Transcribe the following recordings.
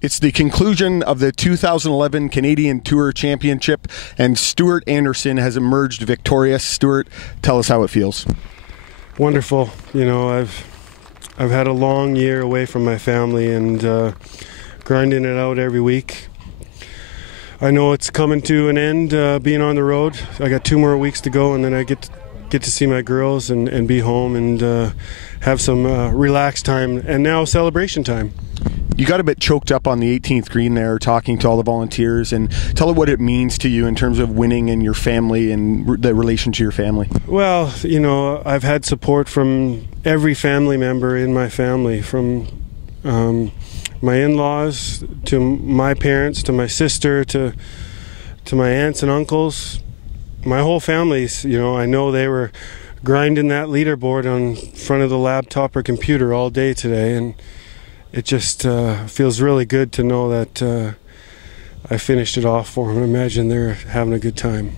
It's the conclusion of the 2011 Canadian Tour Championship, and Stuart Anderson has emerged victorious. Stuart, tell us how it feels. Wonderful. You know, I've had a long year away from my family and grinding it out every week. I know it's coming to an end, being on the road. I got 2 more weeks to go, and then I get to see my girls and be home and have some relaxed time, and now celebration time. You got a bit choked up on the 18th green there, talking to all the volunteers, and tell it what it means to you in terms of winning and your family and the relation to your family. Well, you know, I've had support from every family member in my family, from my in-laws to my parents to my sister to my aunts and uncles. My whole family's, you know, I know they were grinding that leaderboard on front of the laptop or computer all day today, and it just feels really good to know that I finished it off for them. I imagine they're having a good time.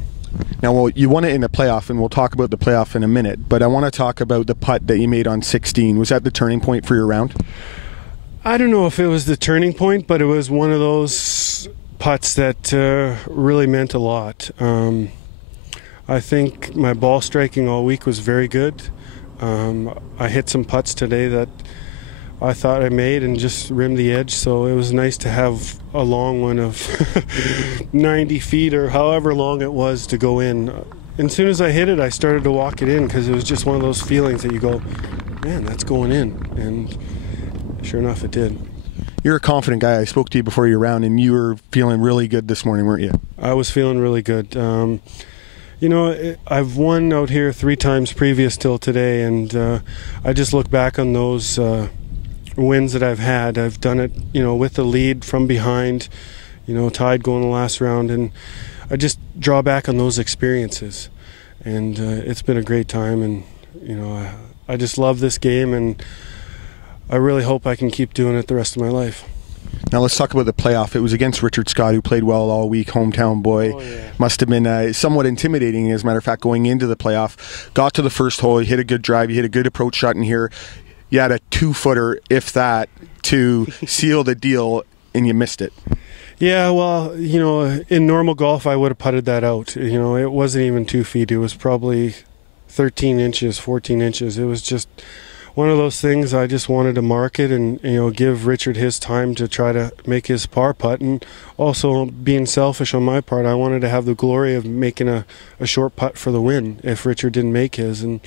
Now, well, you won it in a playoff, and we'll talk about the playoff in a minute, but I want to talk about the putt that you made on 16. Was that the turning point for your round? I don't know if it was the turning point, but it was one of those putts that really meant a lot. I think my ball striking all week was very good. I hit some putts today that I thought I made and just rimmed the edge, so it was nice to have a long one of 90 feet or however long it was to go in. And as soon as I hit it, I started to walk it in because it was just one of those feelings that you go, man, that's going in. And sure enough, it did. You're a confident guy. I spoke to you before your round, and you were feeling really good this morning, weren't you? I was feeling really good. You know, I've won out here 3 times previous till today, and I just look back on those wins that I've had. I've done it, you know, with the lead from behind, you know, tied going the last round, and I just draw back on those experiences. And it's been a great time, and, you know, I just love this game, and I really hope I can keep doing it the rest of my life. Now let's talk about the playoff. It was against Richard Scott, who played well all week, hometown boy. Oh, yeah. Must have been somewhat intimidating, as a matter of fact, going into the playoff. Got to the first hole, you hit a good drive, you hit a good approach shot in here. You had a 2-footer, if that, to seal the deal, and you missed it. Yeah, well, you know, in normal golf, I would have putted that out. You know, it wasn't even 2 feet. It was probably 13 inches, 14 inches. It was just one of those things. I just wanted to mark it and, you know, give Richard his time to try to make his par putt. And also, being selfish on my part, I wanted to have the glory of making a short putt for the win if Richard didn't make his. And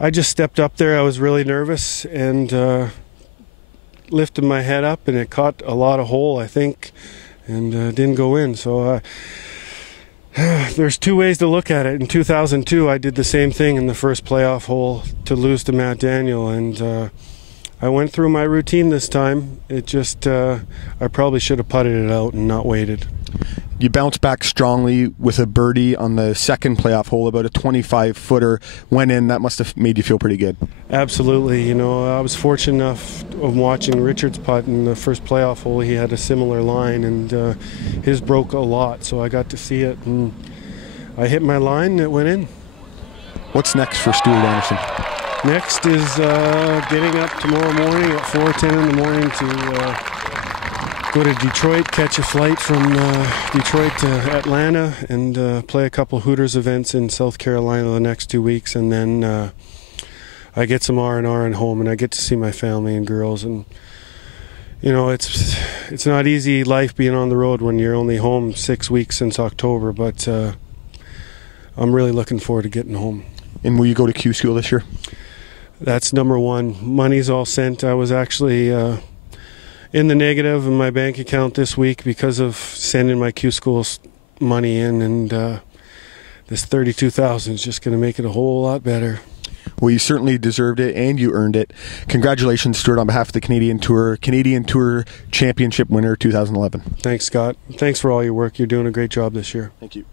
I just stepped up there. I was really nervous and lifted my head up, and it caught a lot of hole, I think, and didn't go in. So there's 2 ways to look at it. In 2002, I did the same thing in the first playoff hole to lose to Matt Daniel, and I went through my routine this time. It just, I probably should have putted it out and not waited. You bounced back strongly with a birdie on the second playoff hole, about a 25-footer. Went in. That must have made you feel pretty good. Absolutely. You know, I was fortunate enough of watching Richard's putt in the first playoff hole. He had a similar line, and his broke a lot, so I got to see it, and I hit my line, and it went in. What's next for Stuart Anderson? Next is getting up tomorrow morning at 4:10 in the morning to go to Detroit, catch a flight from Detroit to Atlanta, and play a couple Hooters events in South Carolina the next 2 weeks, and then I get some R&R and home, and I get to see my family and girls. And you know, it's not easy life being on the road when you're only home 6 weeks since October, but I'm really looking forward to getting home. And will you go to Q school this year? That's number one. Money's all sent. I was actually in the negative in my bank account this week because of sending my Q School's money in, and this $32,000 is just going to make it a whole lot better. Well, you certainly deserved it, and you earned it. Congratulations, Stuart, on behalf of the Canadian Tour Championship winner 2011. Thanks, Scott. Thanks for all your work. You're doing a great job this year. Thank you.